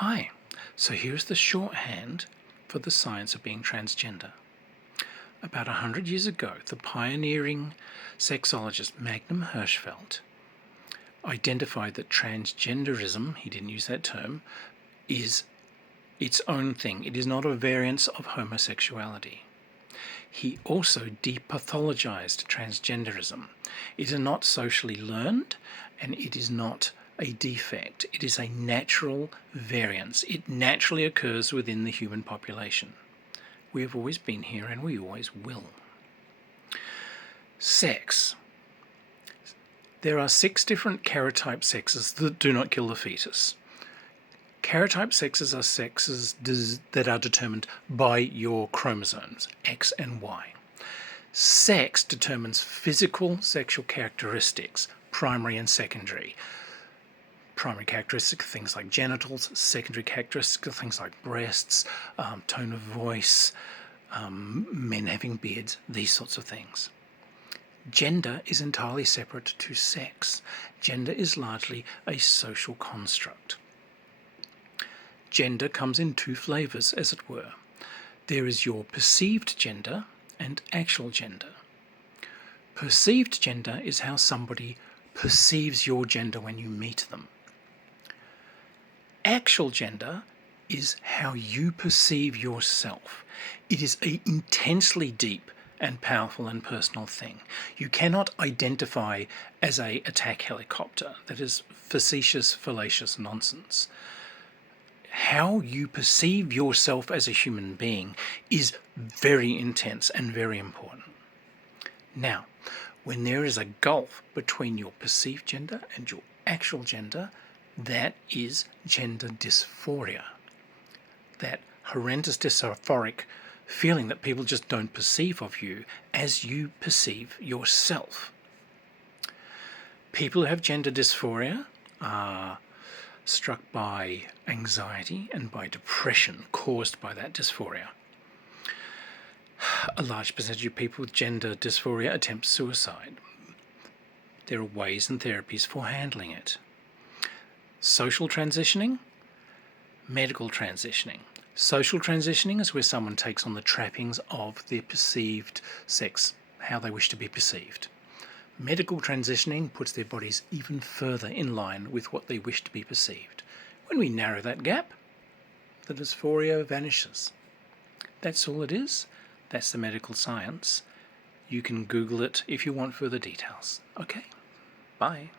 Hi, so here's the shorthand for the science of being transgender. About 100 years ago, the pioneering sexologist Magnum Hirschfeld identified that transgenderism, he didn't use that term, is its own thing. It is not a variance of homosexuality. He also depathologized transgenderism. It is not socially learned, and it is not a defect. It is a natural variance. It naturally occurs within the human population. We have always been here, and we always will. Sex. There are 6 different karyotype sexes that do not kill the fetus. Karyotype sexes are sexes that are determined by your chromosomes, X and Y. Sex determines physical sexual characteristics, primary and secondary. Primary characteristics are things like genitals, secondary characteristics are things like breasts, tone of voice, men having beards, these sorts of things. Gender is entirely separate to sex. Gender is largely a social construct. Gender comes in 2 flavours, as it were. There is your perceived gender and actual gender. Perceived gender is how somebody perceives your gender when you meet them. Actual gender is how you perceive yourself. It is an intensely deep and powerful and personal thing. You cannot identify as an attack helicopter. That is facetious, fallacious nonsense. How you perceive yourself as a human being is very intense and very important. Now, when there is a gulf between your perceived gender and your actual gender, that is gender dysphoria. That horrendous dysphoric feeling that people just don't perceive of you as you perceive yourself. People who have gender dysphoria are struck by anxiety and by depression caused by that dysphoria. A large percentage of people with gender dysphoria attempt suicide. There are ways and therapies for handling it. Social transitioning, medical transitioning. Social transitioning is where someone takes on the trappings of their perceived sex, how they wish to be perceived. Medical transitioning puts their bodies even further in line with what they wish to be perceived. When we narrow that gap, the dysphoria vanishes. That's all it is. That's the medical science. You can Google it if you want further details. Okay, bye.